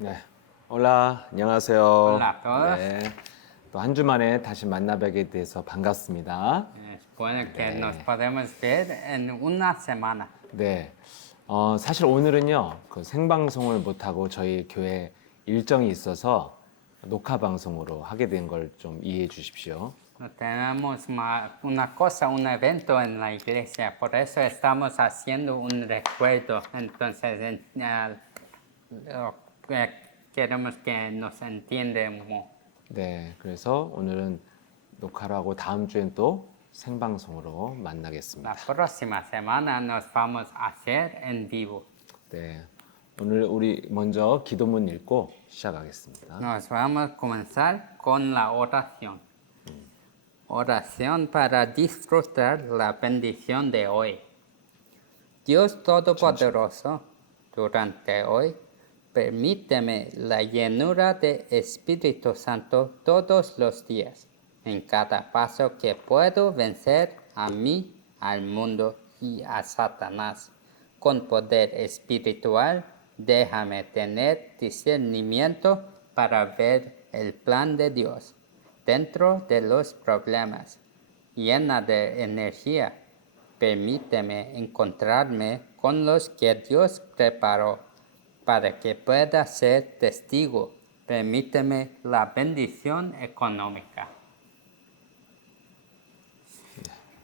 네. 올라, 안녕하세요. Hola a todos. 네. 또 한 주 만에 다시 만나뵙게 돼서 반갑습니다. Es bueno que nos podemos ver en una semana. 네. 사실 오늘은요, 그 생방송을 못하고 저희 교회 일정이 있어서 녹화 방송으로 하게 된 걸 좀 이해해 주십시오. No tenemos una cosa, un evento en la iglesia, por eso estamos haciendo un recuerdo. Entonces, queremos que nos entiendamos. 네. 그래서 오늘은 녹화를 하고 다음 주엔 또 생방송으로 La 만나겠습니다. próxima semana nos vamos a hacer en vivo. 네. 오늘 우리 먼저 기도문 읽고 시작하겠습니다. Nos vamos a comenzar con la oración. Oración para disfrutar la bendición de hoy. Dios Todopoderoso, durante hoy, permíteme la llenura de Espíritu Santo todos los días, en cada paso que puedo vencer a mí, al mundo y a Satanás. Con poder espiritual, déjame tener discernimiento para ver el plan de Dios dentro de los problemas. Llena de energía, permíteme encontrarme con los que Dios preparó para que pueda ser testigo. Permíteme la bendición económica.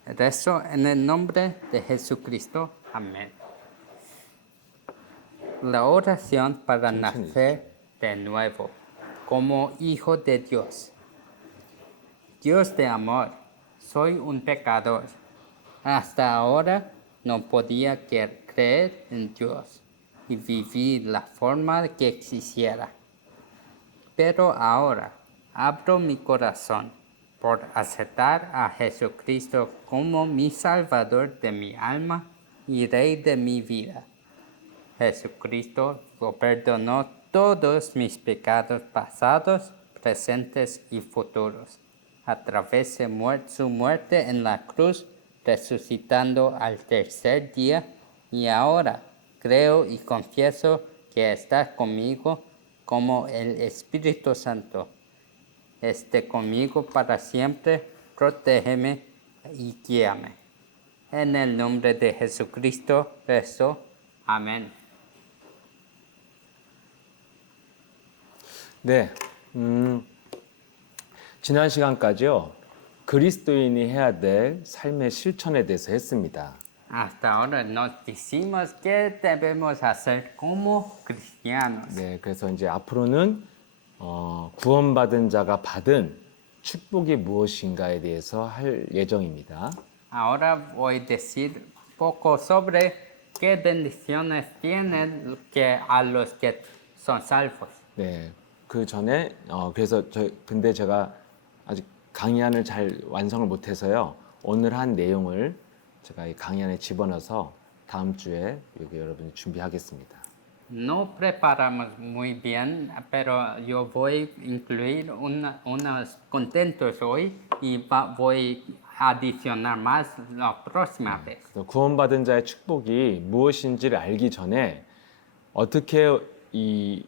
Rezo en el nombre de Jesucristo. Amén. La oración para nacer de nuevo como hijo de Dios. Dios de amor, soy un pecador. Hasta ahora no podía creer en Dios y vivir la forma que quisiera. Pero ahora abro mi corazón por aceptar a Jesucristo como mi Salvador de mi alma y Rey de mi vida. Jesucristo lo perdonó todos mis pecados pasados, presentes y futuros, a través de su muerte en la cruz, resucitando al tercer día, y ahora creo y confieso que está conmigo como el Espíritu Santo. Esté conmigo para siempre, protégeme y guíame. En el nombre de Jesucristo rezo. Amén. 네, 지난 시간까지요, 그리스도인이 해야 될 삶의 실천에 대해서 했습니다. Hasta ahora nos decimos qué debemos hacer como cristianos. 네, 그래서 이제 앞으로는 구원받은 자가 받은 축복이 무엇인가에 대해서 할 예정입니다. Ahora voy a decir poco sobre qué bendiciones tienen que a los que son salvos. 네, 그 전에 근데 제가 아직 강의안을 잘 완성을 못해서요. 오늘 한 내용을 제가 이 강의안에 집어넣어서 다음 주에 여기 여러분이 준비하겠습니다. No preparamos muy bien, pero yo voy a incluir unos contentos hoy y voy a adicionar más la próxima vez. 그래서 구원받은 자의 축복이 무엇인지를 알기 전에 어떻게 이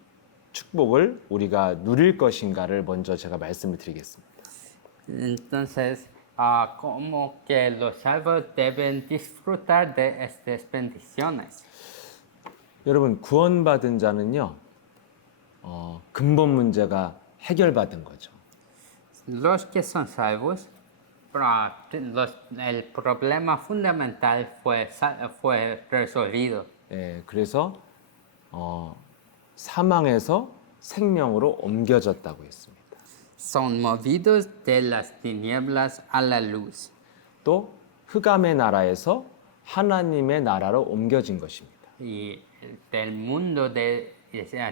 축복을 우리가 누릴 것인가를 먼저 제가 말씀을 드리겠습니다. Entonces, ¿cómo que los salvos deben disfrutar de estas bendiciones? 여러분, 구원받은 자는요, 근본 문제가 해결받은 거죠. Los que son salvos, el problema fundamental fue resolvido. 예, 그래서 사망에서 생명으로 옮겨졌다고 했습니다. Son movidos de las tinieblas a la luz. 또 흑암의 나라에서 하나님의 나라로 옮겨진 것입니다. Y del mundo de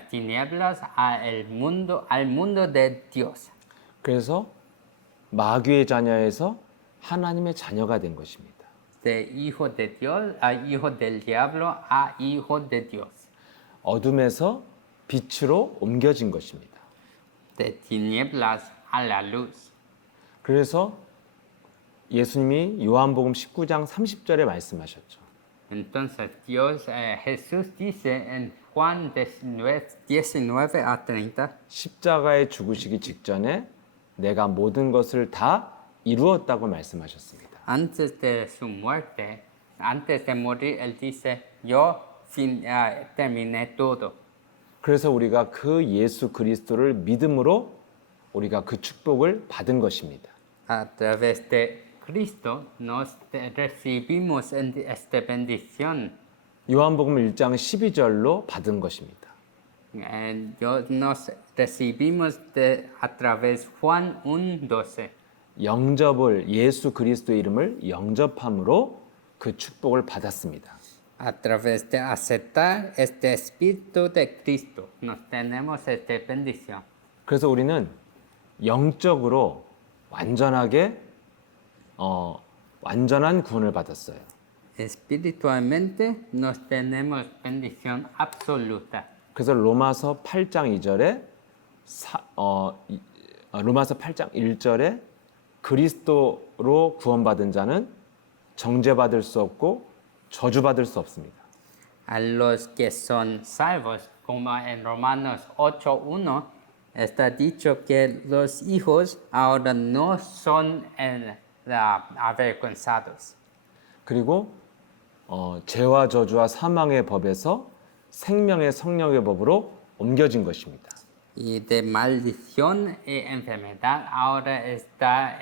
tinieblas al mundo de Dios. 그래서 마귀의 자녀에서 하나님의 자녀가 된 것입니다. De hijo de Dios a hijo del diablo a hijo de Dios. 어둠에서 빛으로 옮겨진 것입니다. De tinieblas a la luz. 그래서 예수님이 요한복음 19장 30절에 말씀하셨죠. Entonces Jesús dice en Juan 19 a 30. 십자가에 죽으시기 직전에 내가 모든 것을 다 이루었다고 말씀하셨습니다. Antes de su muerte, antes de morir, él dice, terminé todo. 그래서 우리가 그 예수 그리스도를 믿음으로 우리가 그 축복을 받은 것입니다. A través de Cristo recibimos esta bendición. 요한복음 1장 12절로 받은 것입니다. Nos recibimos a través Juan 1:12. 영접을 예수 그리스도의 이름을 영접함으로 그 축복을 받았습니다. A través de aceptar este Espíritu de Cristo, nos tenemos esta bendición. 그래서 우리는 영적으로 완전하게 완전한 구원을 받았어요. Espiritualmente nos tenemos bendición absoluta. 그래서 로마서 8장 2절에 로마서 8장 1절에 그리스도로 구원받은 자는 정죄받을 수 없고 저주받을 수 없습니다. A los que son salvos, como en Romanos 8:1, está dicho que los hijos ahora no son avergonzados. 그리고 죄와 저주와 사망의 법에서 생명의 성령의 법으로 옮겨진 것입니다. Y de maldición y enfermedad ahora está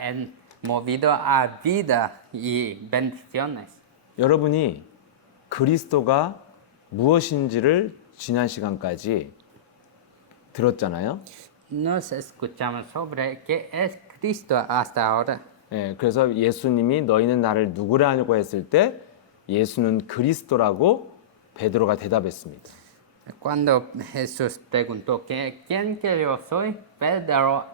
movido a vida y bendiciones. 여러분이 그리스도가 무엇인지를 지난 시간까지 들었잖아요. Nos escuchamos sobre qué es Cristo hasta ahora. 예, 그래서 예수님이 너희는 나를 누구라고 했을 때 예수는 그리스도라고 베드로가 대답했습니다. Cuando Jesús preguntó quién que yo soy, Pedro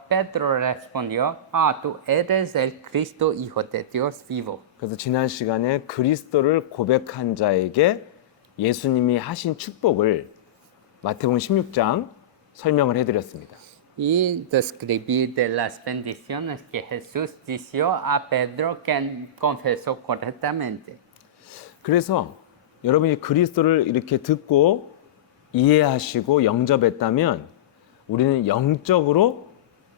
respondió, tú eres el Cristo, Hijo de Dios vivo. 그래서 지난 시간에 그리스도를 고백한 자에게 예수님이 하신 축복을 마태복음 16장 설명을 해드렸습니다. Y describí de las bendiciones que Jesús dio a Pedro que confesó correctamente. 그래서 여러분이 그리스도를 이렇게 듣고 이해하시고 영접했다면 우리는 영적으로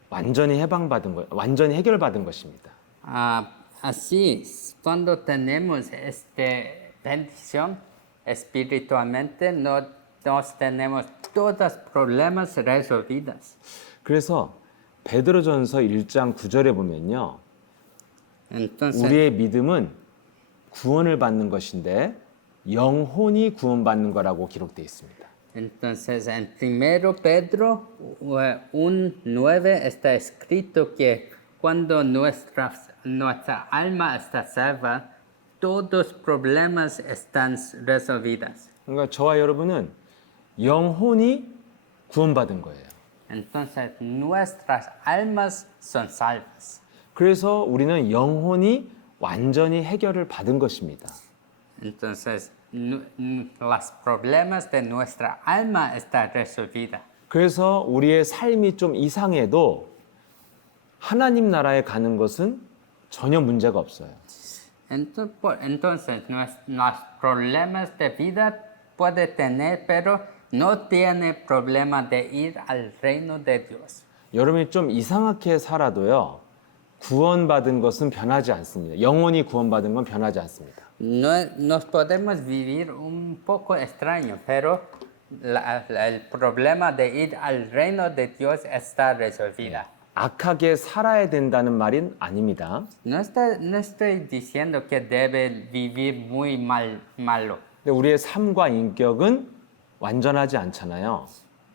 완전히 해방받은 것, 완전히 해결받은 것입니다. Así, cuando tenemos esta bendición espiritualmente, nos tenemos todos los problemas resolvidos. 그래서 베드로전서 1장 9절에 보면요. Entonces, 우리의 믿음은 구원을 받는 것인데 영혼이 구원받는 거라고 기록되어 있습니다. entonces, en 1 Pedro 1:9 está escrito que cuando nuestra alma está salva, todos los problemas están resolvidos. 그러니까 저와 여러분은 영혼이 구원받은 거예요. Entonces, nuestras almas son salvas. 그래서 우리는 영혼이 완전히 해결을 받은 것입니다. Entonces, los problemas de nuestra alma están resolvidos. 그래서 우리의 삶이 좀 이상해도 하나님 나라에 가는 것은 전혀 문제가 없어요. Entonces, los problemas de vida puede tener, pero no tiene problema de ir al reino de Dios. 여러분이 좀 이상하게 살아도요. 구원받은 것은 변하지 않습니다. 영혼이 구원받은 건 변하지 않습니다. Nos podemos vivir un poco extraño, pero el problema de ir al reino de Dios está resolvido. 악하게 살아야 된다는 말은 아닙니다. No estoy diciendo que debe vivir muy malo, 근데 우리의 삶과 인격은 완전하지 않잖아요.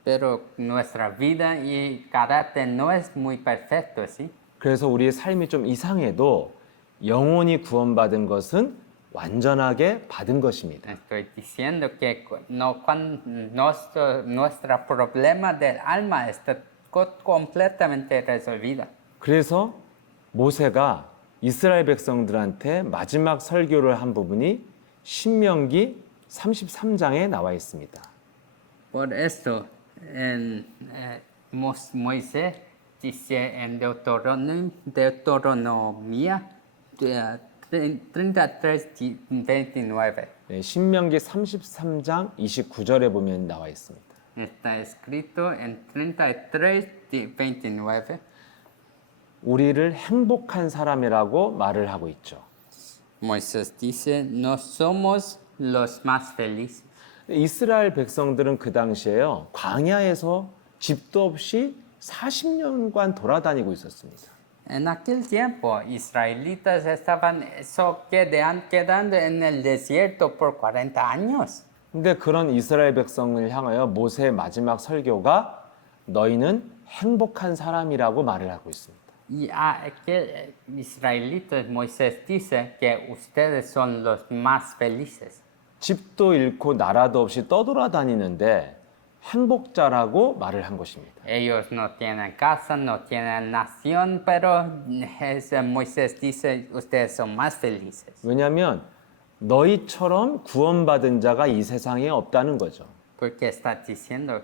pero nuestra vida y carácter no es muy perfecto, ¿sí? 그래서 우리의 삶이 좀 이상해도 영혼이 구원받은 것은 완전하게 받은 것입니다. Estoy diciendo que nuestro problema del alma está completamente resolvido. 그래서 모세가 이스라엘 백성들한테 마지막 설교를 한 부분이 신명기 33장에 나와 있습니다. Por eso, Moisés dice en Deuteronomía 33, 29. 네, 신명기 33장 29절에 보면 나와 있습니다. Está escrito en 33, 29. 우리를 행복한 사람이라고 말을 하고 있죠. Moisés dice, no somos los más felices. 이스라엘 백성들은 그 당시에요. 광야에서 집도 없이 40년간 돌아다니고 있었습니다. En aquel tiempo, israelitas estaban quedando en el desierto por 40 años. 근데 그런 이스라엘 백성을 향하여 모세의 마지막 설교가 너희는 행복한 사람이라고 말을 하고 있습니다. Y a aquel israelitas, Moisés dice que ustedes son los más felices. 집도 잃고 나라도 없이 떠돌아다니는데 행복자라고 말을 한 것입니다. Ellos no tienen casa, no tienen nación, pero Moisés dice, ustedes son más felices. 왜냐하면 너희처럼 구원받은 자가 이 세상에 없다는 거죠. Porque está diciendo,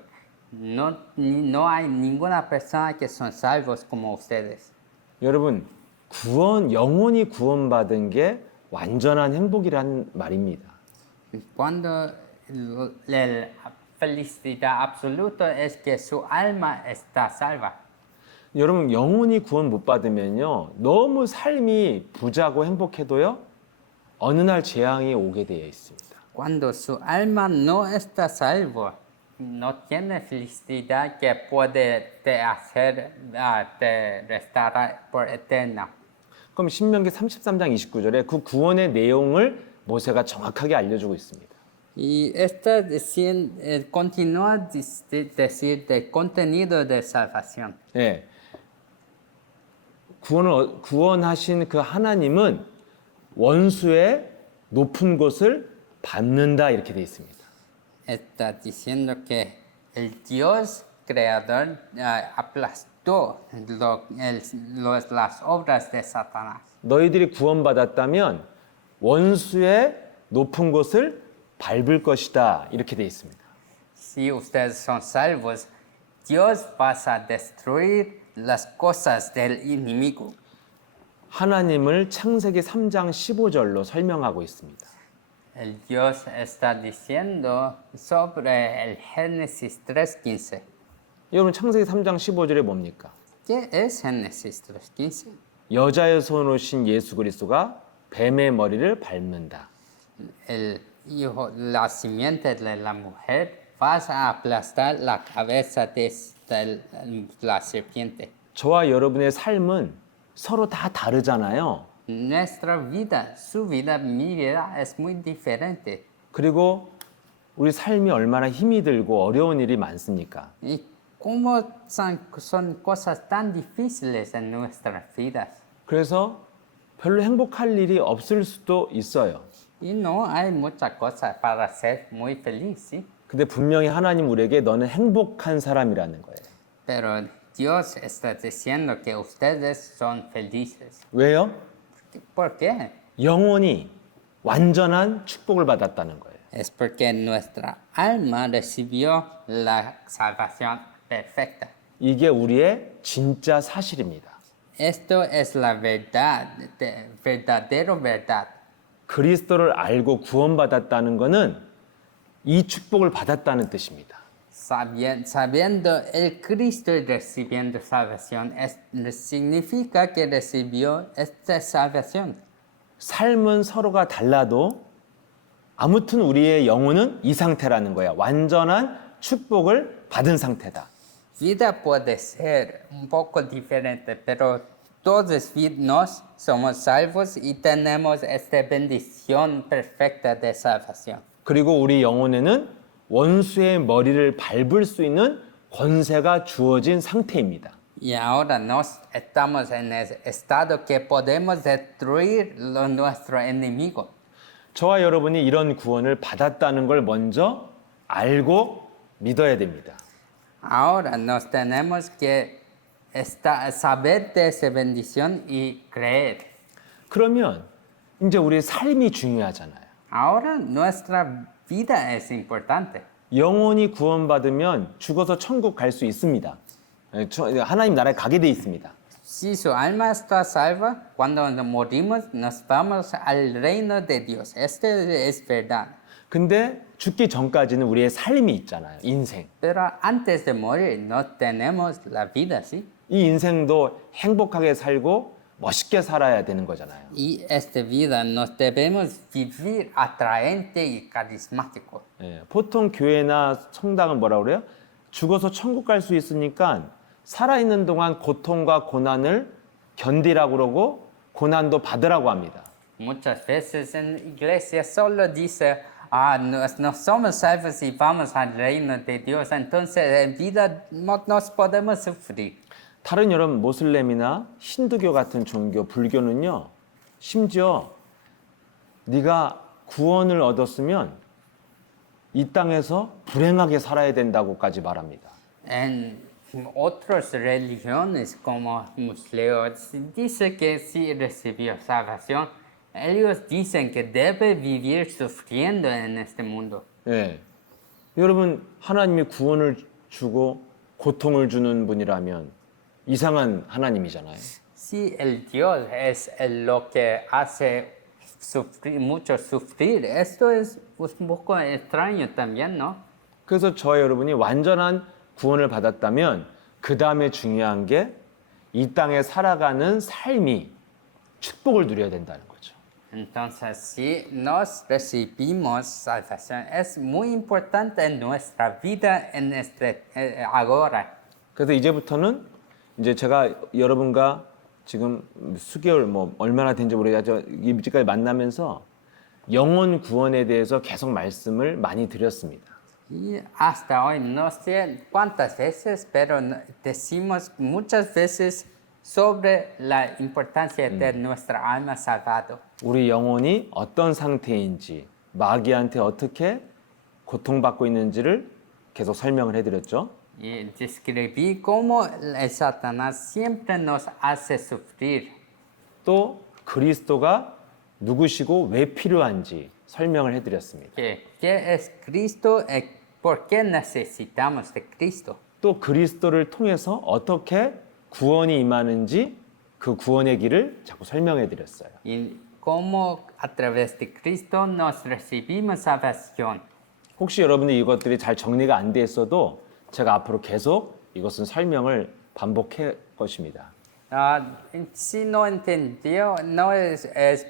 no hay ninguna persona que son salvos como ustedes. 여러분, 영혼이 구원받은 게 완전한 행복이란 말입니다. Cuando la felicidad absoluta es que su alma está salva. 여러분, 영혼이 구원 못 받으면요, 너무 삶이 부자고 행복해도요, 어느 날 재앙이 오게 되어 있습니다. Cuando su alma no está salvo, no tiene felicidad que puede te hacer te restaurar por eterna. 그럼 신명기 33장 29절에 그 구원의 내용을 모세가 정확하게 알려주고 있습니다. Y esta continúa decir del contenido de salvación. 예, 구원하신 그 하나님은 원수의 높은 곳을 밟는다 이렇게 되어 있습니다. Está diciendo que el Dios creador aplastó las obras de Satanás. 너희들이 구원받았다면 원수의 높은 곳을 밟을 것이다 이렇게 되어 있습니다. Si ustedes son salvos, Dios va a destruir las cosas del enemigo. 하나님을 창세기 3장 15절로 설명하고 있습니다. El Dios está diciendo sobre el Génesis 3:15. 여러분 창세기 3장 15절에 뭡니까? ¿Qué es Génesis 3:15? 여자의 손 오신 예수 그리스도가 뱀의 머리를 밟는다. La simiente de la mujer vas a aplastar la cabeza de la serpiente. 저와 여러분의 삶은 서로 다 다르잖아요. Nuestra vida, su vida, mi vida es muy diferente. 그리고 우리 삶이 얼마나 힘이 들고 어려운 일이 많습니까? Y cómo son cosas tan difíciles en nuestras vidas. 그래서 별로 행복할 일이 없을 수도 있어요. Y no hay mucha cosa para ser muy feliz, ¿sí? 근데 분명히 하나님 우리에게 너는 행복한 사람이라는 거예요. Pero Dios está diciendo que ustedes son felices. 왜요? ¿Por qué? 영혼이 완전한 축복을 받았다는 거예요. Es porque nuestra alma recibió la salvación perfecta. 이게 우리의 진짜 사실입니다. Esto es la verdad, verdadero verdad. 그리스도를 알고 구원받았다는 것은 이 축복을 받았다는 뜻입니다. Sabiendo el Cristo y recibiendo salvación, significa que recibió esta salvación. 삶은 서로가 달라도 아무튼 우리의 영혼은 이 상태라는 거야. 완전한 축복을 받은 상태다. Vida puede ser un poco diferente, pero todos nos somos salvos y tenemos esta bendición perfecta de salvación. 그리고 우리 영혼에는 원수의 머리를 밟을 수 있는 권세가 주어진 상태입니다. Y ahora nos estamos en el estado que podemos destruir nuestro enemigo. 저와 여러분이 이런 구원을 받았다는 걸 먼저 알고 믿어야 됩니다. Ahora nos tenemos que saber de esa bendición y creer. 그러면 이제 우리의 삶이 중요하잖아요. Ahora nuestra vida es importante. 영혼이 구원받으면 죽어서 천국 갈 수 있습니다. 하나님 나라에 가게 돼 있습니다. Si su alma está salva, cuando morimos nos vamos al reino de Dios. Esto es verdad. 근데 죽기 전까지는 우리의 삶이 있잖아요. 인생. Pero antes de morir no tenemos la vida, ¿sí? 이 인생도 행복하게 살고 멋있게 살아야 되는 거잖아요. Y esta vida nos debemos vivir atraente y carismático. 예, 보통 교회나 성당은 뭐라고 그래요? 죽어서 천국 갈 수 있으니까 살아있는 동안 고통과 고난을 견디라고 그러고 고난도 받으라고 합니다. Muchas veces en iglesia solo dice, no somos salvos y vamos al reino de Dios, entonces en vida no nos podemos sufrir. 다른 여러분 모슬렘이나 힌두교 같은 종교, 불교는요. 심지어 네가 구원을 얻었으면 이 땅에서 불행하게 살아야 된다고까지 말합니다. En otras religiones como musulmanes dice que si recibió salvación, ellos dicen que debe vivir sufriendo en este mundo. 예. 여러분 하나님이 구원을 주고 고통을 주는 분이라면 이상한 하나님이잖아요. Si el Dios es lo que hace sufrir, mucho sufrir, esto es un poco extraño también, ¿no? 그래서 저와 여러분이 완전한 구원을 받았다면 그 다음에 중요한 게 이 땅에 살아가는 삶이 축복을 누려야 된다는 거죠. Entonces, si nos recibimos salvación, es muy importante en nuestra vida en ahora. 그래서 이제부터는 이제 제가 여러분과 지금 수개월 뭐 얼마나 된지 모르겠지만 이제까지 만나면서 영혼 구원에 대해서 계속 말씀을 많이 드렸습니다. Y hasta hoy no sé cuántas veces, pero decimos muchas veces sobre la importancia de nuestra alma salvada. 우리 영혼이 어떤 상태인지 마귀한테 어떻게 고통받고 있는지를 계속 설명을 해드렸죠. Y describí cómo el Satanás siempre nos hace sufrir. 또 그리스도가 누구시고 왜 필요한지 설명을 해드렸습니다. ¿Qué es Cristo? ¿Por qué necesitamos de Cristo? 또 그리스도를 통해서 어떻게 구원이 임하는지 그 구원의 길을 자꾸 설명해드렸어요. Y cómo a través de Cristo nos recibimos salvación. 혹시 여러분이 이것들이 잘 정리가 안 돼 있어도 제가 앞으로 계속 이것은 설명을 반복할 것입니다. Si no entendió, no es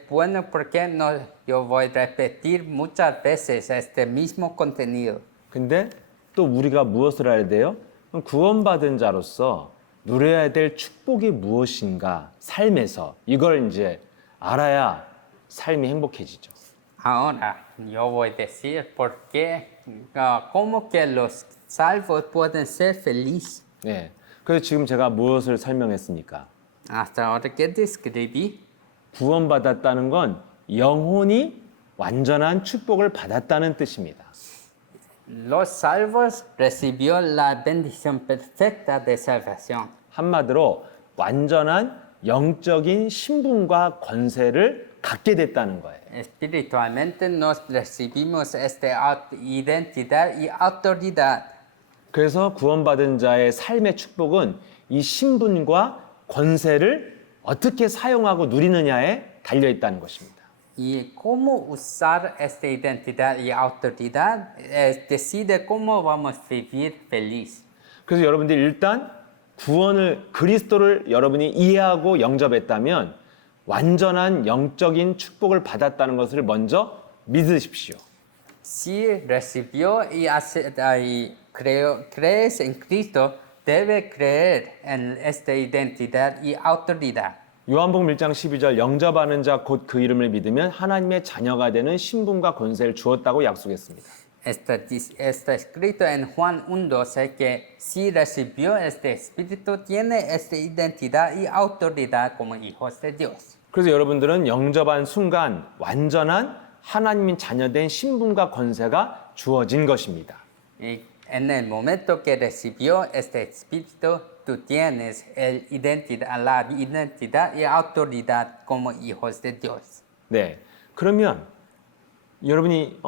bueno porque no, yo voy a repetir muchas veces este mismo contenido. 근데 또 우리가 무엇을 해야 돼요? 구원받은 자로서 누려야 될 축복이 무엇인가 삶에서 이걸 이제 알아야 삶이 행복해지죠. Ahora, yo voy a decir por qué, cómo que los salvos pueden ser felices. 네. 그래서 지금 제가 무엇을 설명했습니까? Hasta ahora que describí, 구원받았다는 건 영혼이 완전한 축복을 받았다는 뜻입니다. los salvos recibió la bendición perfecta de salvación. 한마디로 완전한 영적인 신분과 권세를 갖게 됐다는 거예요. Espiritualmente nos recibimos esta identidad y autoridad. 그래서 구원받은 자의 삶의 축복은 이 신분과 권세를 어떻게 사용하고 누리느냐에 달려 있다는 것입니다. Y cómo usar esta identidad y autoridad decide cómo vamos a vivir feliz. 그래서 여러분들이 일단 구원을 그리스도를 여러분이 이해하고 영접했다면 완전한 영적인 축복을 받았다는 것을 먼저 믿으십시오. Si recibió y crees en Cristo, debe creer en esta identidad y autoridad. 요한복음 1장 12절 영접하는 자 곧 그 이름을 믿으면 하나님의 자녀가 되는 신분과 권세를 주었다고 약속했습니다. Está escrito en Juan 1:12 que si recibió este espíritu tiene esta identidad y autoridad como hijos de Dios. 그래서 여러분들은 영접한 순간 완전한 하나님의 자녀된 신분과 권세가 주어진 것입니다. Y en el momento que recibió este espíritu, tú tienes la identidad y autoridad como hijos de Dios. 네, 그러면 여러분이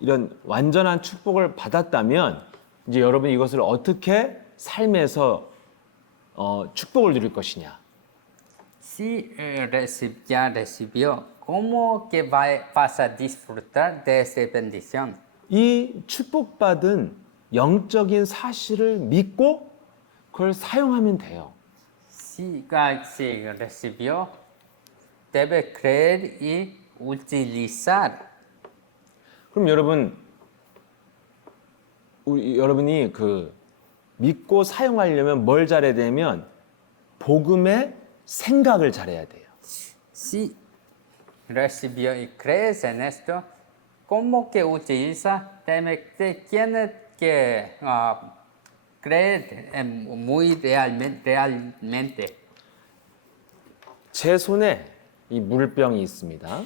이런 완전한 축복을 받았다면 이제 여러분이 이것을 어떻게 삶에서 축복을 누릴 것이냐? Si ya recibió, ¿cómo que vas a disfrutar de esa bendición? 이 축복받은 영적인 사실을 믿고 그걸 사용하면 돼요. Si recibió, debe creer y utilizar. 그럼 여러분이 그 믿고 사용하려면 뭘 잘해야 되면 복음의 생각을 잘해야 돼요. Si recibió y crees en esto, ¿cómo que utiliza? Tienes que creer muy realmente. 제 손에 이 물병이 있습니다.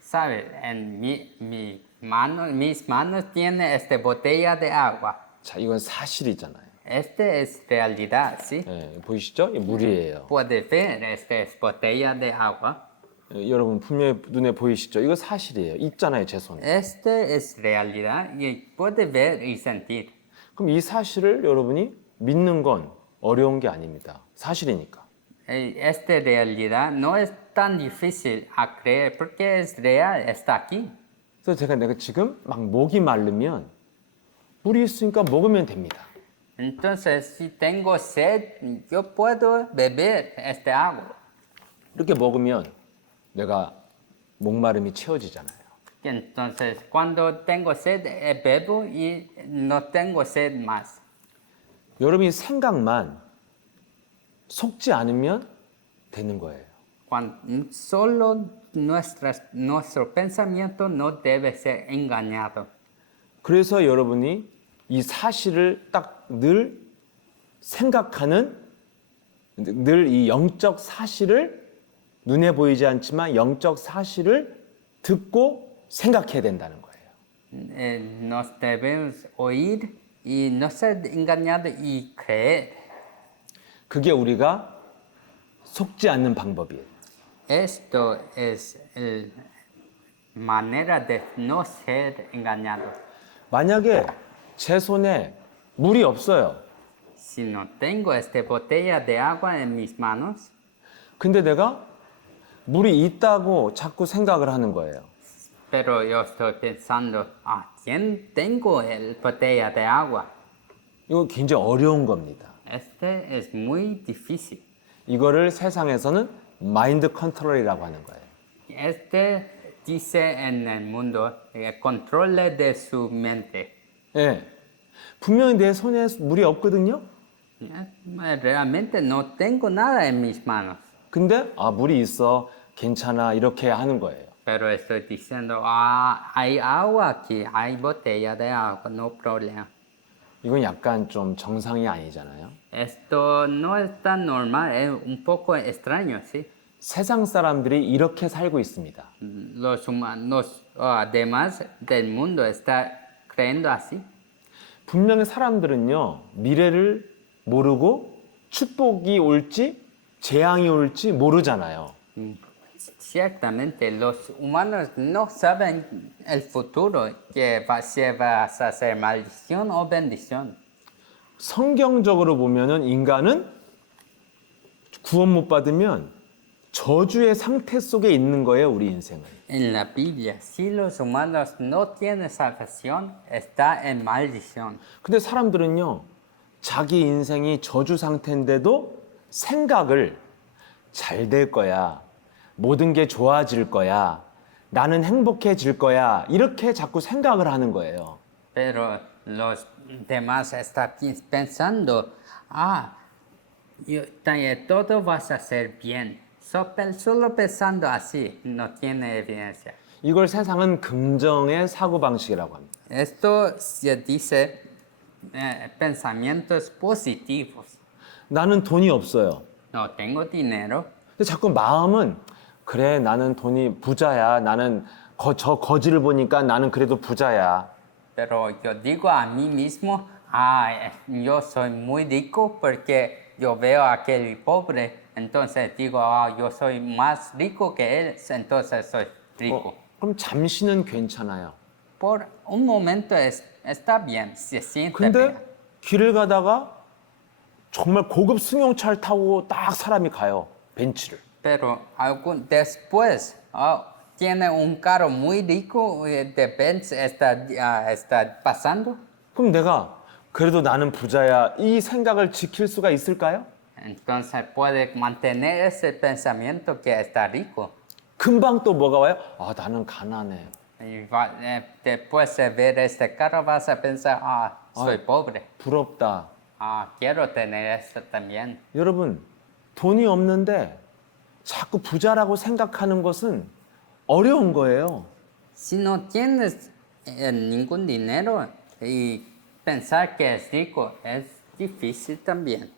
¿Sabes? En mis manos tiene esta botella de agua. 자, 이건 사실이잖아요. Este es realidad, ¿sí? 예, 보이시죠? 이 물이에요. Puede ver, esta es botella de agua. 여러분 분명히 눈에 보이시죠? 이거 사실이에요. 있잖아요, 제 손에. Este es realidad y puede ver y sentir. 그럼 이 사실을 여러분이 믿는 건 어려운 게 아닙니다. 사실이니까. Esta realidad no es tan difícil a creer porque es real, está aquí. 그래서 내가 지금 막 목이 마르면 물이 있으니까 먹으면 됩니다. Entonces, si tengo sed, yo puedo beber este agua. 이렇게 먹으면 내가 목마름이 채워지잖아요. Entonces, cuando tengo sed, bebo y no tengo sed más. 여러분이 생각만 속지 않으면 되는 거예요. Solo nuestro pensamiento no debe ser engañado. 그래서 여러분이 이 사실을 딱 늘 생각하는, 늘 이 영적 사실을 눈에 보이지 않지만 영적 사실을 듣고 생각해야 된다는 거예요. Nos debemos oír y no ser engañados y creer. 그게 우리가 속지 않는 방법이에요. Esto es la manera de no ser engañado. 만약에 제 손에 물이 없어요. Si no tengo esta botella de agua en mis manos, 근데 내가 물이 있다고 자꾸 생각을 하는 거예요. pero yo estoy pensando, tengo el botella de agua. 이거 굉장히 어려운 겁니다. Este es muy difícil. 이거를 세상에서는 마인드 컨트롤이라고 하는 거예요. Este dice en el mundo, controle de su mente. 예. 분명히 내 손에 물이 없거든요. Realmente no tengo nada en mis manos. 근데 물이 있어. 괜찮아. 이렇게 하는 거예요. Pero estoy diciendo, hay agua aquí, hay botella de agua, no problema. 이건 약간 좀 정상이 아니잖아요. Esto no es tan normal, es un poco extraño, ¿sí? 세상 사람들이 이렇게 살고 있습니다. Los humanos, además del mundo, está creyendo así. 분명히 사람들은요, 미래를 모르고 축복이 올지 재앙이 올지 모르잖아요. Ciertamente, los humanos no saben el futuro, si vas a ser maldición o bendición. 성경적으로 보면은 인간은 구원 못 받으면 저주의 상태 속에 있는 거예요, 우리 인생은. En la Biblia, si los humanos no tienen salvación, está en maldición. 근데 사람들은요, 자기 인생이 저주 상태인데도 생각을 잘 될 거야, 모든 게 좋아질 거야, 나는 행복해질 거야, 이렇게 자꾸 생각을 하는 거예요. Pero los demás están pensando, todo vas a ser bien. Solo pensando así, no tiene evidencia. 이걸 세상은 긍정의 사고방식이라고 합니다. Esto se dice pensamientos positivos. 나는 돈이 없어요. No tengo dinero, 근데 자꾸 마음은 그래, 나는 돈이 부자야. 나는 저 거지를 보니까 나는 그래도 부자야. pero yo digo a mí mismo, yo soy muy rico porque yo veo a aquel pobre, entonces digo, yo soy más rico que él, entonces soy rico. 그럼 잠시는 괜찮아요. Por un momento está bien, se siente bien. 근데 길을 가다가 정말 고급 승용차를 타고 딱 사람이 가요. 벤츠를. Pero después tiene un carro muy rico, de Benz está pasando. 그럼 내가 그래도 나는 부자야 이 생각을 지킬 수가 있을까요? Entonces puede mantener ese pensamiento que está rico. 금방 또 뭐가 와요? 아 나는 가난해. Después de ver este carro vas a pensar, soy pobre. 부럽다. Quiero tener esto también. 여러분 돈이 없는데 자꾸 부자라고 생각하는 것은 어려운 거예요. Si no tienes ningún dinero y pensar que es rico es difícil también.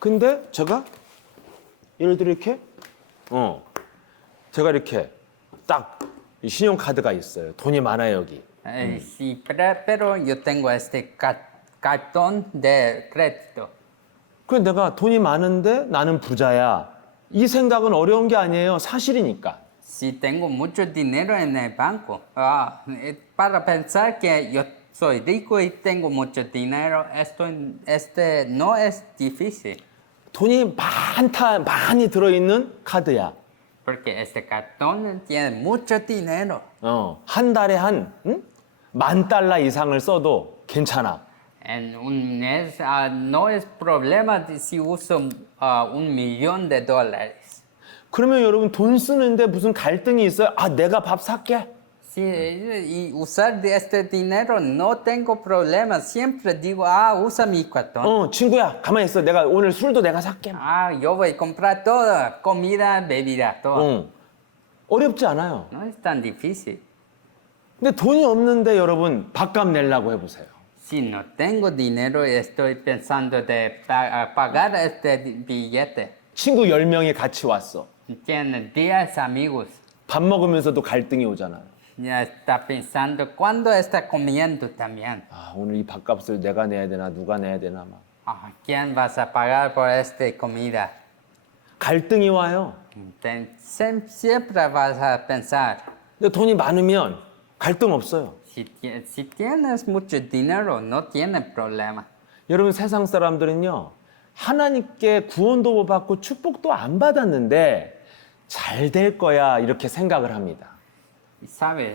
근데 제가 예를 들어 이렇게 제가 이렇게 딱 신용카드가 있어요. 돈이 많아요 여기. Sí, pero yo tengo este cartón de crédito. 그래 내가 돈이 많은데 나는 부자야. 이 생각은 어려운 게 아니에요. 사실이니까. Si tengo mucho dinero en el banco, para pensar que yo soy rico y tengo mucho dinero, este no es difícil. 돈이 많이 들어있는 카드야. Porque este cartón tiene mucho dinero. 한 달에 한 $10,000 이상을 써도 괜찮아. En un mes no es problema si uso $1,000,000. 그러면 여러분 돈 쓰는데 무슨 갈등이 있어요? 내가 밥 살게. Si y usar de este dinero no tengo problema. Siempre digo, usa mi cartón. 친구야 가만히 있어. 내가 오늘 술도 내가 살게. Yo voy a comprar todo, comida, bebida, todo. 어렵지 않아요. No es tan difícil. 근데 돈이 없는데 여러분 밥값 내려고 해보세요. Si no tengo dinero, estoy pensando de pagar este billete. 친구 10명이 같이 왔어. Tiene 10 amigos. 밥 먹으면서도 갈등이 오잖아. Ya está pensando cuándo está comiendo también. 오늘 이 밥값을 내가 내야 되나 누가 내야 되나 막. ¿Quién vas a pagar por esta comida? 갈등이 와요. Siempre vas a pensar. 근데 돈이 많으면 갈등 없어요. Si tienes mucho dinero, no tiene problema. 여러분 세상 사람들은요. 하나님께 구원도 못 받고 축복도 안 받았는데 잘 될 거야 이렇게 생각을 합니다. Y sabes,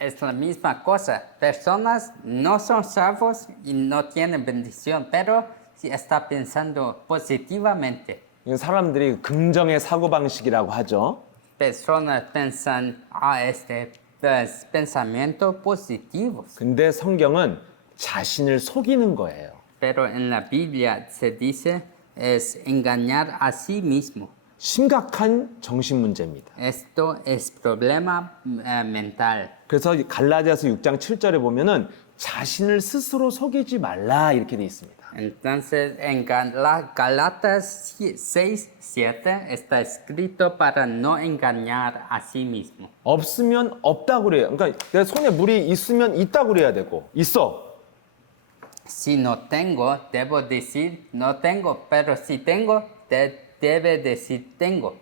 es la misma cosa. Personas no son salvos y no tienen bendición, pero si está pensando positivamente. 이건 사람들이 긍정의 사고방식이라고 하죠. Personas piensan este pensamiento positivos. 근데 성경은 자신을 속이는 거예요. Pero en la Biblia se dice es engañar a sí mismo. 심각한 정신 문제입니다. Esto es problema mental. 그래서 갈라디아서 6장 7절에 보면은 자신을 스스로 속이지 말라 이렇게 돼 있습니다. Entonces en Galatas 6:7 está escrito para no engañar a sí mismo. 없으면 없다고 그래요. 그러니까 내 손에 물이 있으면 있다고 그래야 되고 있어. Si no tengo, debo decir no tengo, pero si tengo, debe decir tengo.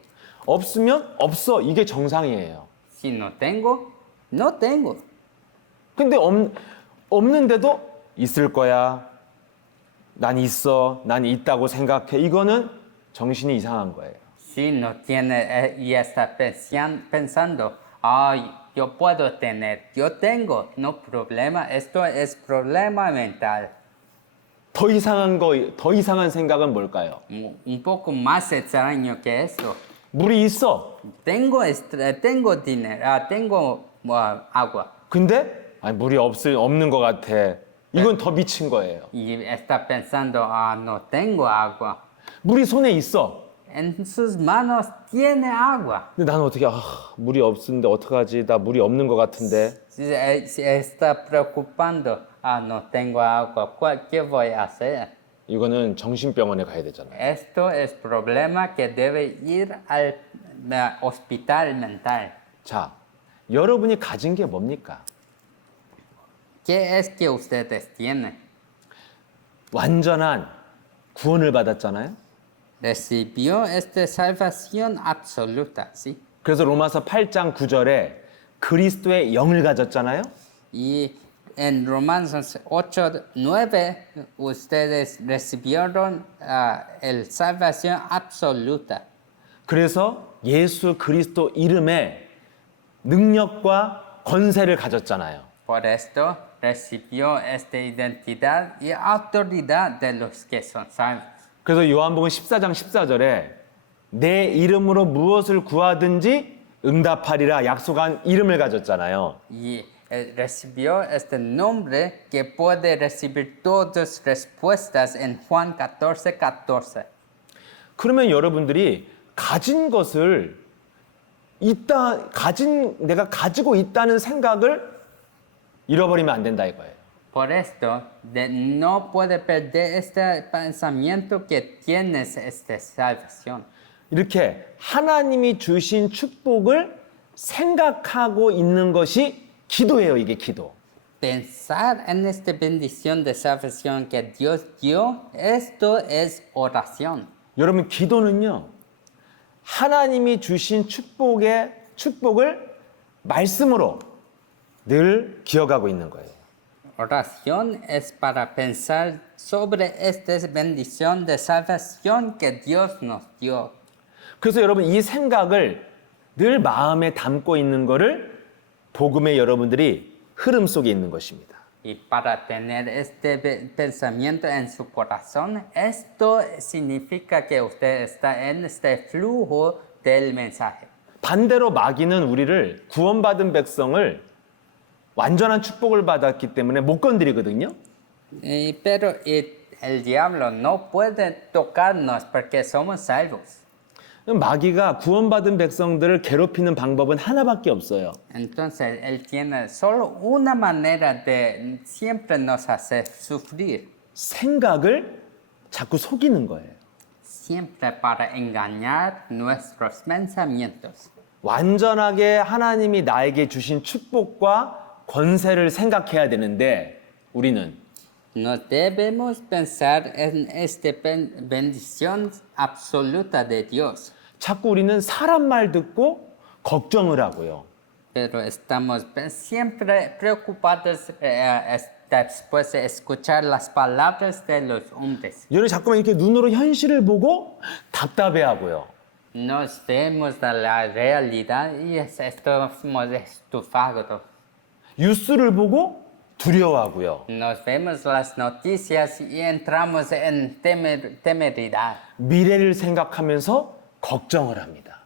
없으면 없어. 이게 정상이에요. Si no tengo, no tengo. 근데 없는데도 있을 거야. 난 있어. 난 있다고 생각해. 이거는 정신이 이상한 거예요. Si no tiene y está pensando, yo puedo tener, yo tengo, no problema, esto es problema mental. 더 이상한 생각은 뭘까요? Un poco más extraño que esto. 물이 있어. Tengo dinero, tengo agua. 근데 물이 없는 것 같아. 이건 더 미친 거예요. Y está pensando, no tengo agua. 물이 손에 있어. En sus manos tiene agua. 근데 나는 어떻게 물이 없는데 어떡하지? 나 물이 없는 것 같은데. Se está preocupando, no tengo agua, ¿qué voy a hacer? 이거는 정신병원에 가야 되잖아요. Esto es problema que debe ir al hospital mental. 자, 여러분이 가진 게 뭡니까? ¿Qué es que ustedes tienen? 완전한 구원을 받았잖아요. Recibió esta salvación absoluta, ¿sí? 그래서 로마서 8장 9절에 그리스도의 영을 가졌잖아요. Y en Romanos 8:9 ustedes recibieron el salvación absoluta. 그래서 예수 그리스도 이름에 능력과 권세를 가졌잖아요. Por esto recibió esta identidad y autoridad de los que son salvos. 그래서 요한복음 14장 14절에 내 이름으로 무엇을 구하든지 응답하리라 약속한 이름을 가졌잖아요. Y recibió este nombre que puede recibir todas respuestas en Juan 14:14. 그러면 여러분들이 가진 것을 내가 가지고 있다는 생각을 잃어버리면 안 된다 이거예요. Por esto, no puede perder este pensamiento que tienes esta salvación. 이렇게 하나님이 주신 축복을 생각하고 있는 것이 기도예요, 이게 기도. Pensar en esta bendición de salvación que Dios dio, esto es oración. 여러분 기도는요. 하나님이 주신 축복을 말씀으로 늘 기억하고 있는 거예요. Oración es para pensar sobre esta bendición de salvación que Dios nos dio. 그래서 여러분 이 생각을 늘 마음에 담고 있는 거를 복음의 여러분들이 흐름 속에 있는 것입니다. Y para tener este pensamiento en su corazón, esto significa que usted está en este flujo del mensaje. 반대로 마귀는 우리를 구원받은 백성을 완전한 축복을 받았기 때문에 못 건드리거든요. Pero el diablo no puede tocarnos porque somos salvos. 마귀가 구원받은 백성들을 괴롭히는 방법은 하나밖에 없어요. Entonces, él tiene solo una manera de siempre nos hacer sufrir, 생각을 자꾸 속이는 거예요. siempre para engañar nuestros pensamientos. 완전하게 하나님이 나에게 주신 축복과 권세를 생각해야 되는데 우리는 No debemos pensar en esta bendición absoluta de Dios, 자꾸 우리는 사람 말 듣고 걱정을 하고요. pero estamos siempre preocupados después de escuchar las palabras de los hombres. 여러분 자꾸만 이렇게 눈으로 현실을 보고 답답해하고요. Nos vemos de la realidad y estamos estufados. 뉴스를 보고 두려워하고요. Nos vemos las noticias y entramos en temeridad. 미래를 생각하면서 걱정을 합니다.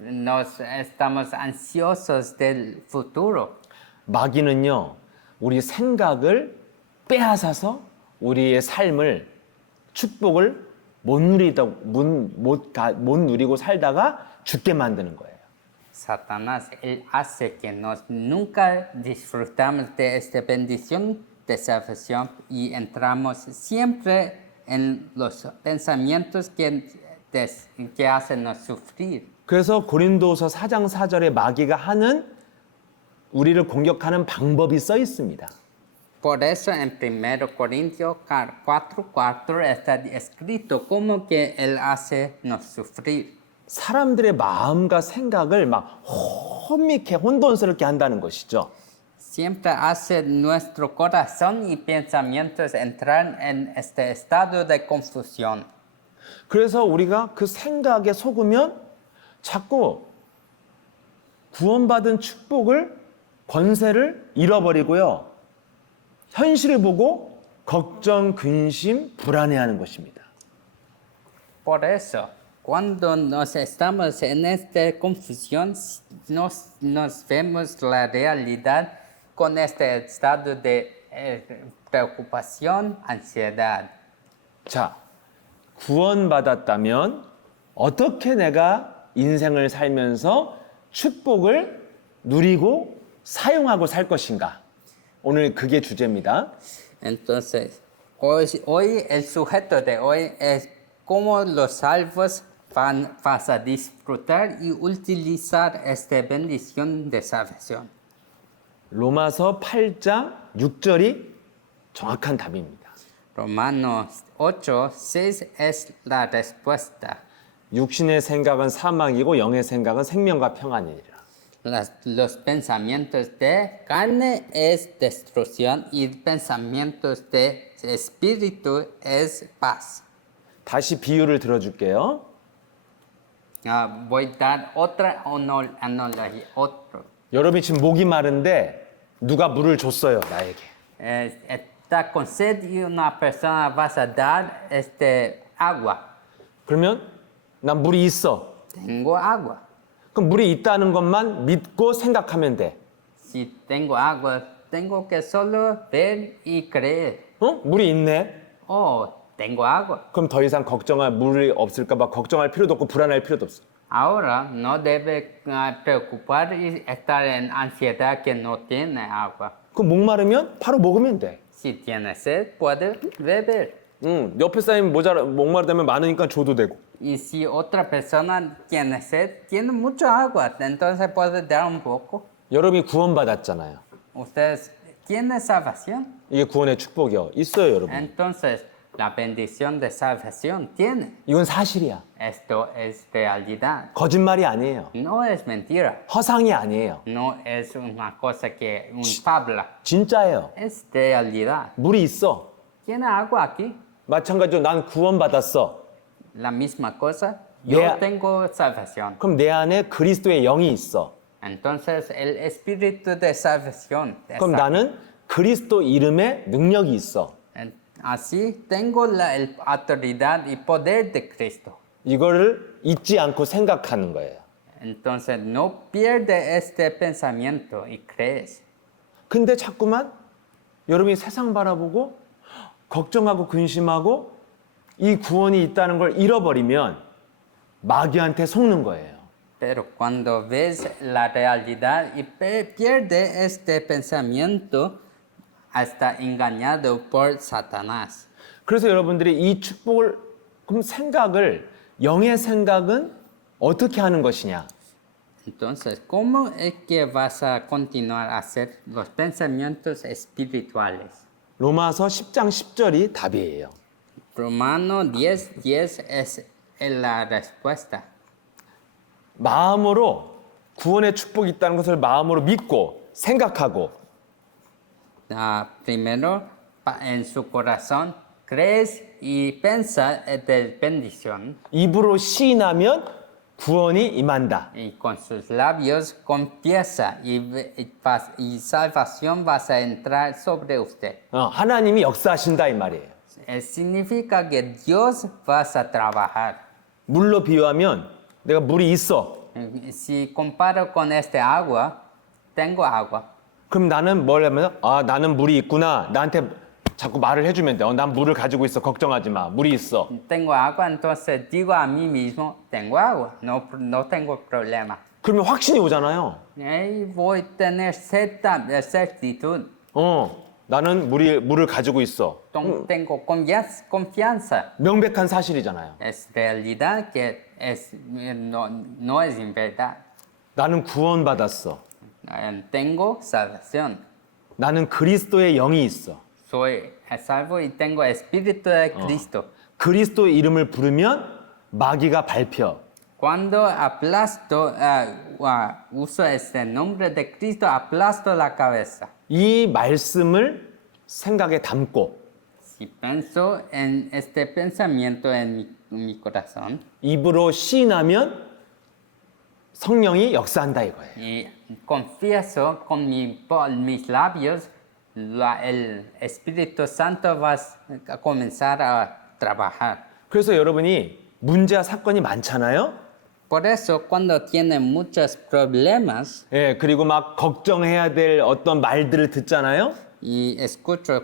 Nos estamos ansiosos del futuro. 마귀는요, 우리 생각을 빼앗아서 우리의 삶을 축복을 못 누리고 살다가 죽게 만드는 거예요. Satanás, él hace que nos nunca disfrutamos de esta bendición de salvación y entramos siempre en los pensamientos que hacen sufrir. 그래서 고린도서 4장 4절에 마귀가 하는 우리를 공격하는 방법이 써 있습니다. Por eso en 1 Corintios 4:4 está escrito como que él hace nos sufrir. 사람들의 마음과 생각을 막 혼돈스럽게 한다는 것이죠. Siempre hace nuestro corazón y pensamientos entrar en este estado de confusión. 그래서 우리가 그 생각에 속으면 자꾸 구원받은 축복을 권세를 잃어버리고요. 현실을 보고 걱정, 근심, 불안해하는 것입니다. Por eso, cuando nos estamos en esta confusión, nos vemos la realidad con este estado de preocupación, ansiedad. 자, 구원받았다면 어떻게 내가 인생을 살면서 축복을 누리고 사용하고 살 것인가? 오늘 그게 주제입니다. Entonces, hoy el sujeto de hoy es cómo los salvos vas a disfrutar y utilizar esta bendición de salvación. 로마서 8장 6절이 정확한 답입니다. Romanos 8:6 es la respuesta. 육신의 생각은 사망이고 영의 생각은 생명과 평안이니라. Los pensamientos de carne es destrucción y pensamientos de espíritu es paz. 다시 비유를 들어줄게요. Voy a dar otra analogía, otro. 여러분이 지금 목이 마른데 누가 물을 줬어요, 나에게. Está con sed y una persona vas a dar agua. 그러면 난 물이 있어. Tengo agua. 그럼 물이 있다는 것만 믿고 생각하면 돼. Si tengo agua, tengo que solo ver y creer. 어? 물이 있네. Oh, tengo agua. 그럼 더 이상 걱정할 물이 없을까 봐 걱정할 필요도 없고 불안할 필요도 없어. Ahora no debe preocupar y estar en ansiedad que no tiene agua. 그럼 목 마르면 바로 먹으면 돼. Si tiene sed, puede beber. 옆에 사람이 목마르다면 많으니까 줘도 되고. Y si otra persona tiene sed, tiene mucha agua, entonces puede dar un poco. 여러분이 구원받았잖아요. Ustedes tienen salvación, 이게 구원의 축복이요. 있어요, 여러분. entonces la bendición de salvación tiene. 이건 사실이야. Esto es realidad, 거짓말이 아니에요. no es mentira, 허상이 아니에요. no es una cosa que un fabla, 진짜예요. es realidad. 물이 있어. ¿Tiene agua aquí? 마찬가지로 난 구원받았어. La misma cosa, yo Yeah. tengo salvación. 그럼 내 안에 그리스도의 영이 있어. Entonces el espíritu de salvación 그럼 está. 나는 그리스도 이름에 능력이 있어. Así tengo la autoridad y poder de Cristo. 이거를 잊지 않고 생각하는 거예요. Entonces no pierde este pensamiento y crees. 근데 자꾸만 여러분이 세상 바라보고 걱정하고 근심하고 이 구원이 있다는 걸 잃어버리면 마귀한테 속는 거예요. Pero cuando ves la realidad y pierde este pensamiento, está engañado por Satanás. 그래서 여러분들이 이 축복을 그럼 생각을 영의 생각은 어떻게 하는 것이냐? Entonces, ¿cómo es que vas a continuar a hacer los pensamientos espirituales? 로마서 10장 10절이 답이에요. Romano 10:10 es la respuesta. 마음으로 구원의 축복이 있다는 것을 마음으로 믿고 생각하고 Primero, en su corazón, crees y piensas de bendición. 입으로 시인하면 구원이 임한다. Y con sus labios confiesa y salvación vas a entrar sobre usted. 하나님이 역사하신다 이 말이에요. Significa que Dios vas a trabajar. 물로 비유하면 내가 물이 있어. Si comparo con este agua, tengo agua. 그럼 나는 뭘 하면 나는 물이 있구나. 나한테 자꾸 말을 해주면 돼. 난 물을 가지고 있어. 걱정하지 마. 물이 있어. Tengo agua, entonces digo a mí mismo, tengo agua, no tengo problema. 그러면 확신이 오잖아요. Y voy a tener cierta certitud. 나는 물을 가지고 있어. Tengo confianza. 명백한 사실이잖아요. Es realidad que no es en verdad. 나는 구원받았어. Tengo salvación. 나는 그리스도의 영이 있어. Soy salvo y tengo espíritu de Cristo. 그리스도 이름을 부르면 마귀가 밟혀. Cuando aplasto, uso este nombre de Cristo, aplasto la cabeza. 이 말씀을 생각에 담고 Si pienso en este pensamiento en mi corazón 입으로 시인하면 성령이 역사한다 이거예요. y confieso con mis labios, el Espíritu Santo va a comenzar a trabajar. 그래서 여러분이 문제와 사건이 많잖아요. Por eso, cuando tienen muchos problemas 예, 그리고 막 걱정해야 될 어떤 말들을 듣잖아요. y escucho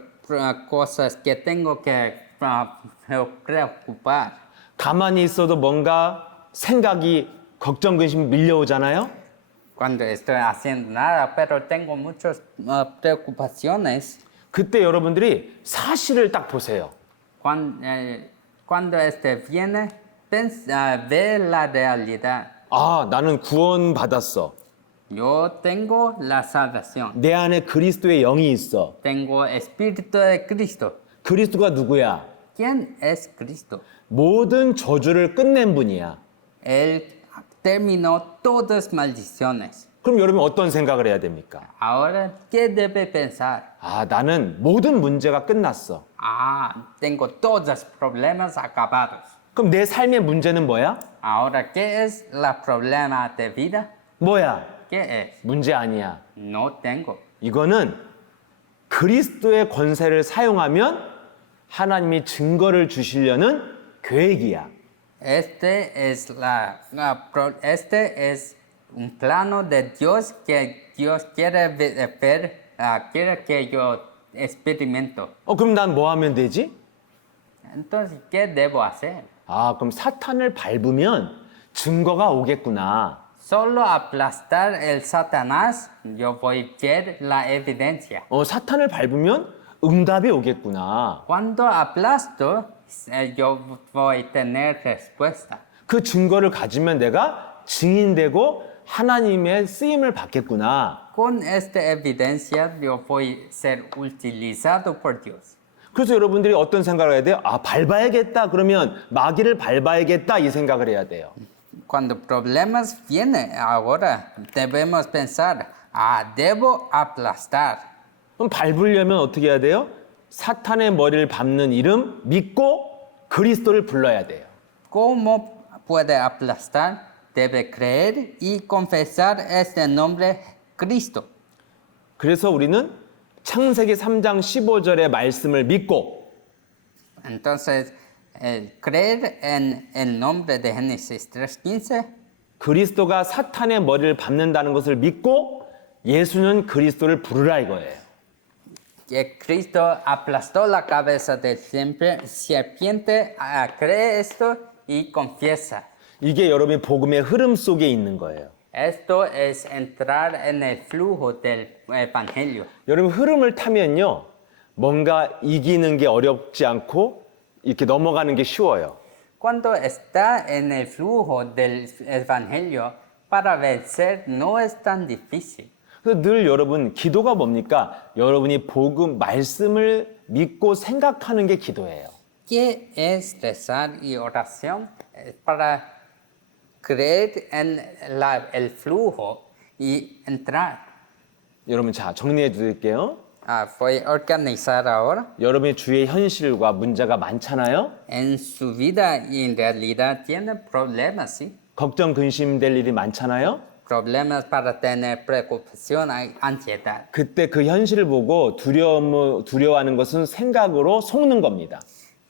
cosas que tengo que preocupar, 가만히 있어도 뭔가 생각이 걱정 근심 밀려오잖아요. cuando estoy haciendo nada, pero tengo muchas preocupaciones, 그때 여러분들이 사실을 딱 보세요. cuando viene, ve la realidad. 나는 구원받았어. Yo tengo la salvación. 내 안에 그리스도의 영이 있어. Tengo espíritu de Cristo. 그리스도가 누구야? ¿Quién es Cristo? 모든 저주를 끝낸 분이야. Él terminó todas maldiciones. 그럼 여러분 어떤 생각을 해야 됩니까? Ahora, ¿qué debe pensar? 나는 모든 문제가 끝났어. Tengo todos los problemas acabados. 그럼 내 삶의 문제는 뭐야? Ahora, ¿qué es el problema de vida? 뭐야? ¿Qué es? 문제 아니야. No tengo. 이거는 그리스도의 권세를 사용하면 하나님이 증거를 주시려는 계획이야. Este es un plano de Dios que Dios quiere ver, quiere que yo experimento. 그럼 난 뭐 하면 되지? Entonces, ¿qué debo hacer? 아, 그럼 사탄을 밟으면 증거가 오겠구나. Solo aplastar el Satanás, yo voy a ver la evidencia. 사탄을 밟으면 응답이 오겠구나. Cuando aplasto, yo voy a tener respuesta. 그 증거를 가지면 내가 증인되고 하나님의 쓰임을 받겠구나. Con esta evidencia, yo voy a ser utilizado por Dios. 그래서 여러분들이 어떤 생각을 해야 돼요? 아, 밟아야겠다. 그러면 마귀를 밟아야겠다. 이 생각을 해야 돼요. Cuando problemas vienen, ahora debemos pensar, debo aplastar. 그럼 밟으려면 어떻게 해야 돼요? 사탄의 머리를 밟는 이름 믿고 그리스도를 불러야 돼요. ¿Cómo puede aplastar? Debe creer y confesar este nombre Cristo. 그래서 우리는 창세기 3장 15절의 말씀을 믿고 Entonces, creer en el nombre de Génesis 3:15, 그리스도가 사탄의 머리를 밟는다는 것을 믿고 예수는 그리스도를 부르라 이거예요. que Cristo aplastó la cabeza del serpiente, cree esto y confiesa. 이게 여러분의 복음의 흐름 속에 있는 거예요. Esto es entrar en el flujo del Evangelio. 여러분 흐름을 타면요. 뭔가 이기는 게 어렵지 않고 이렇게 넘어가는 게 쉬워요. Cuando está en el flujo del Evangelio, para vencer no es tan difícil. 그래서 늘 여러분 기도가 뭡니까? 여러분이 복음 말씀을 믿고 생각하는 게 기도예요. ¿Qué es rezar y oración? Para creer en el flujo y entrar. 여러분 자 정리해 드릴게요. Voy a organizar ahora. 여러분의 주위의 현실과 문제가 많잖아요. En su vida y en realidad tienen problemas, ¿sí? 걱정 근심될 일이 많잖아요. Problemas para tener preocupación, ansiedad. 그때 그 현실을 보고 두려워하는 것은 생각으로 속는 겁니다.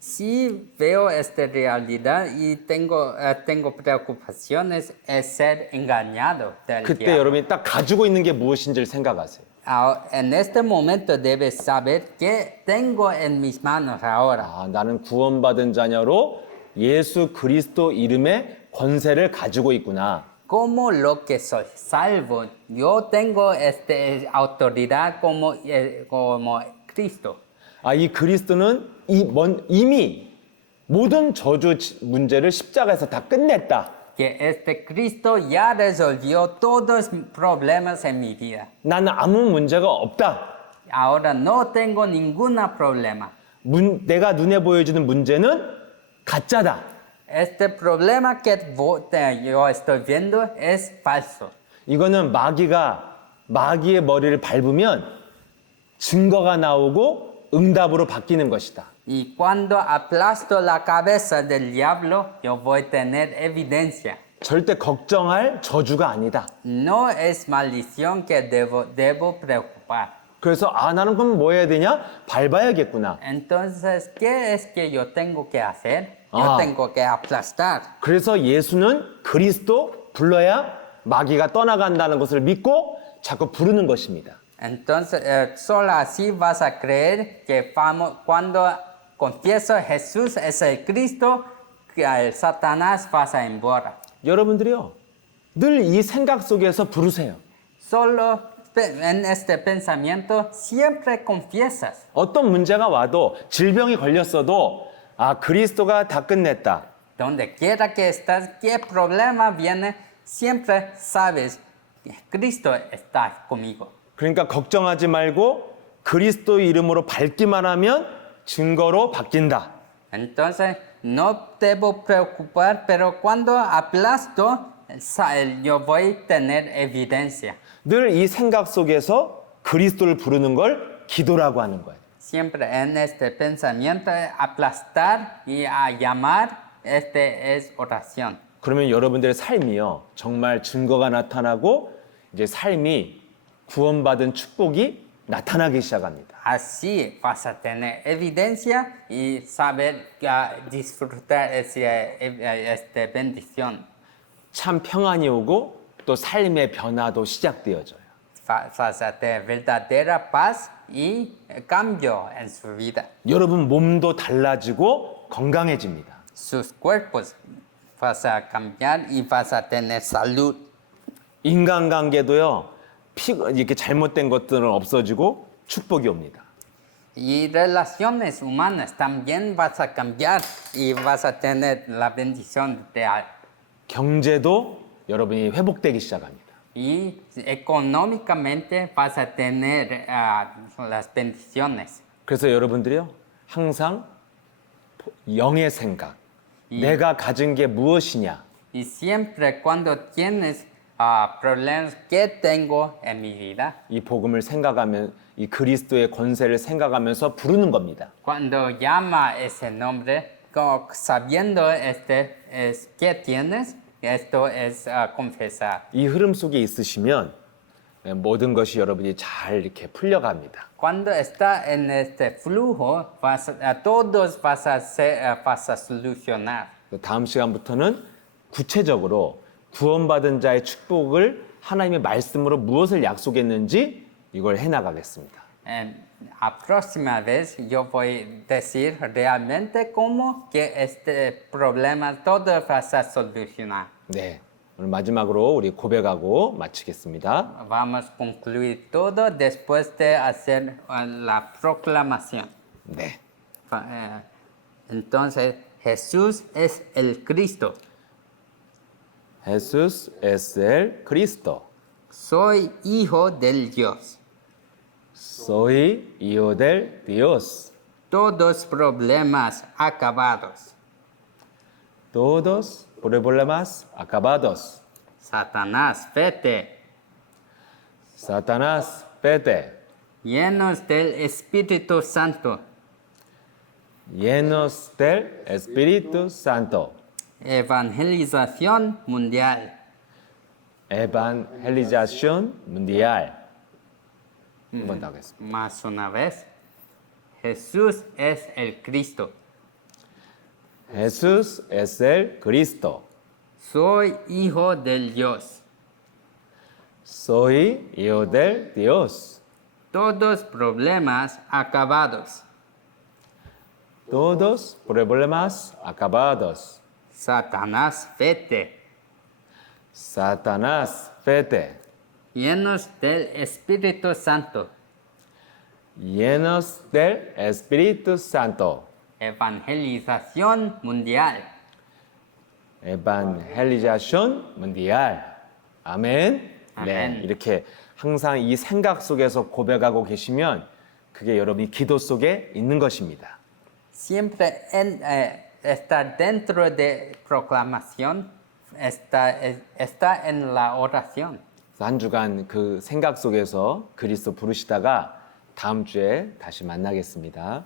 Si veo esta realidad y tengo preocupaciones, es ser engañado del 그때 diablo. 여러분이 딱 가지고 있는 게 무엇인지를 생각하세요. En este momento debes saber qué tengo en mis manos ahora. 아, 나는 구원받은 자녀로 예수 그리스도 이름의 권세를 가지고 있구나. Como lo que soy salvo, yo tengo esta autoridad como Cristo. 아, 이 그리스도는 이미 모든 저주 문제를 십자가에서 다 끝냈다. Que este Cristo ya resolvió todos mis problemas en mi vida. 나는 아무 문제가 없다. Ahora no tengo ningún problema. 내가 눈에 보여지는 문제는 가짜다. Este problema que yo estoy viendo es falso. 이거는 마귀의 머리를 밟으면 증거가 나오고 응답으로 바뀌는 것이다. Y cuando aplasto la cabeza del diablo, yo voy a tener evidencia. 절대 걱정할 저주가 아니다. No es maldición que debo preocupar. 그래서 나는 그럼 뭐 해야 되냐? 밟아야겠구나. Entonces, ¿qué es que yo tengo que hacer? Yo tengo que aplastar. 그래서 예수는 그리스도 불러야 마귀가 떠나간다는 것을 믿고 자꾸 부르는 것입니다. Entonces, solo así vas a creer que cuando confieso Jesús es el Cristo, que el Satanás pasa embora. 여러분들이요. 늘 이 생각 속에서 부르세요. Solo en este pensamiento siempre confiesas. 어떤 문제가 와도 질병이 걸렸어도 그리스도가 다 끝냈다. Donde quiera que estás, qué problema viene, siempre sabes que Cristo está conmigo. 그러니까 걱정하지 말고 그리스도 이름으로 밟기만 하면 증거로 바뀐다. Entonces, no debo preocupar, pero cuando aplasto, yo voy a tener evidencia. 늘 이 생각 속에서 그리스도를 부르는 걸 기도라고 하는 거예요. Siempre en este pensamiento, aplastar y a llamar este es oración. 그러면 여러분들의 삶이요. 정말 증거가 나타나고 이제 삶이 구원받은 축복이 나타나기 시작합니다. Así vas a tener evidencia y saber disfrutar esta bendición. 참 평안이 오고 또 삶의 변화도 시작되어져요. Vas a tener verdadera paz y cambio en su vida. 여러분 몸도 달라지고 건강해집니다. Sus cuerpos vas a cambiar y vas a tener salud. 인간관계도요. 이렇게 잘못된 것들은 없어지고 축복이 옵니다. Y relaciones humanas también vas a cambiar y vas a tener la bendición real. 경제도 여러분이 회복되기 시작합니다. Y económicamente vas a tener las bendiciones. 그래서 여러분들이요. 항상 영의 생각, 내가 가진 게 무엇이냐. Y siempre cuando tienes problemas, ¿qué tengo en mi vida? 이 복음을 생각하면 이 그리스도의 권세를 생각하면서 부르는 겁니다. Cuando llama ese nombre, sabiendo ¿qué tienes? Esto es confesar. 이 흐름 속에 있으시면 모든 것이 여러분이 잘 이렇게 풀려갑니다. Cuando está en este flujo, todos vas a solucionar. 다음 시간부터는 구체적으로 구원받은 자의 축복을 하나님의 말씀으로 무엇을 약속했는지 이걸 해나가겠습니다. La próxima vez yo voy a decir realmente cómo que este problema todo vas a solucionar. 네, 오늘 마지막으로 우리 고백하고 마치겠습니다. Vamos a concluir todo después de hacer la proclamación. 네, Entonces, Jesús es el Cristo. Jesús es el Cristo. Soy hijo del Dios. Soy hijo del Dios. Todos problemas acabados. Todos problemas acabados. Satanás, vete. Satanás, vete. Llenos del Espíritu Santo. Llenos del Espíritu Santo. Evangelización mundial. Evangelización mundial. 한번 더 하겠습니다. Más una vez. Jesús es el Cristo. Jesús es el Cristo. Soy hijo del Dios. Soy hijo del Dios. Todos problemas acabados. Todos problemas acabados. Satanás, vete. Satanás, vete. Llenos del Espíritu Santo. Llenos del Espíritu Santo. Evangelización mundial. Evangelización mundial. 아멘. 아멘. 네, 이렇게 항상 이 생각 속에서 고백하고 계시면 그게 여러분이 기도 속에 있는 것입니다. Siempre estar dentro de proclamación está en la oración. 그래서 한 주간 그 생각 속에서 그리스도 부르시다가 다음 주에 다시 만나겠습니다.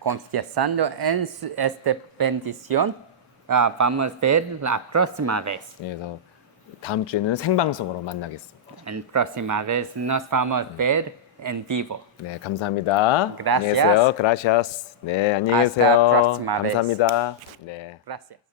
Confiesando en esta bendición, vamos a ver la próxima vez. 그래서 다음 주에는 생방송으로 만나겠습니다. En próxima vez nos vamos a ver en vivo. 네, 감사합니다. Gracias. 안녕히 계세요. Gracias. 네, 안녕히 Hasta 계세요. próxima vez. 감사합니다. 네. Gracias.